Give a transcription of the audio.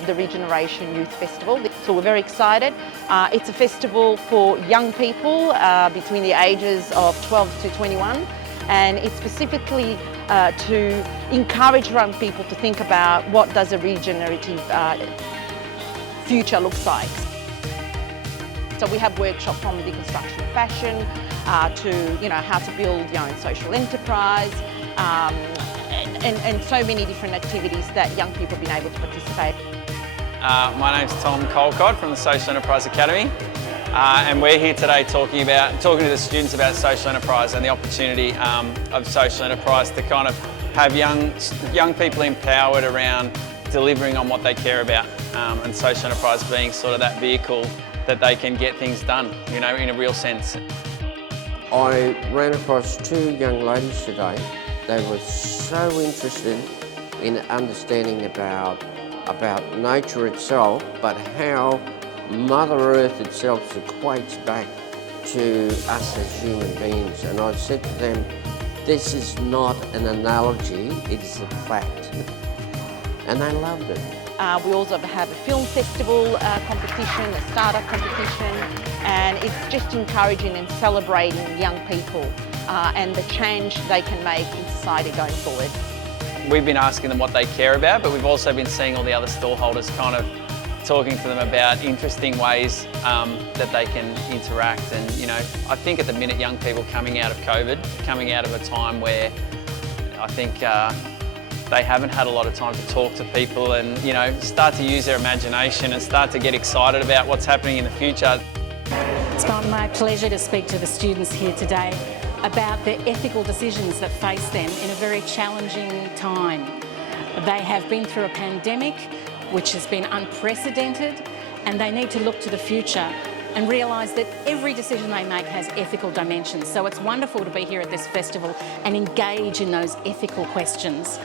the Regeneration Youth Festival. So we're very excited. It's a festival for young people between the ages of 12 to 21, and it's specifically to encourage young people to think about what does a regenerative future looks like. So we have workshops from deconstruction of fashion to how to build your own social enterprise, and so many different activities that young people have been able to participate. My name's Tom Colcott from the Social Enterprise Academy, and we're here today talking to the students about social enterprise and the opportunity of social enterprise to kind of have young people empowered around delivering on what they care about, and social enterprise being sort of that vehicle that they can get things done, in a real sense. I ran across two young ladies today. They were so interested in understanding about nature itself, but how Mother Earth itself equates back to us as human beings. And I said to them, this is not an analogy, it is a fact. And they loved it. We also have a film festival competition, a startup competition, and it's just encouraging and celebrating young people and the change they can make in society going forward. We've been asking them what they care about, but we've also been seeing all the other stallholders kind of talking to them about interesting ways that they can interact. And I think at the minute young people coming out of COVID, coming out of a time where I think they haven't had a lot of time to talk to people and start to use their imagination and start to get excited about what's happening in the future. It's been my pleasure to speak to the students here today about the ethical decisions that face them in a very challenging time. They have been through a pandemic which has been unprecedented, and they need to look to the future and realise that every decision they make has ethical dimensions. So it's wonderful to be here at this festival and engage in those ethical questions.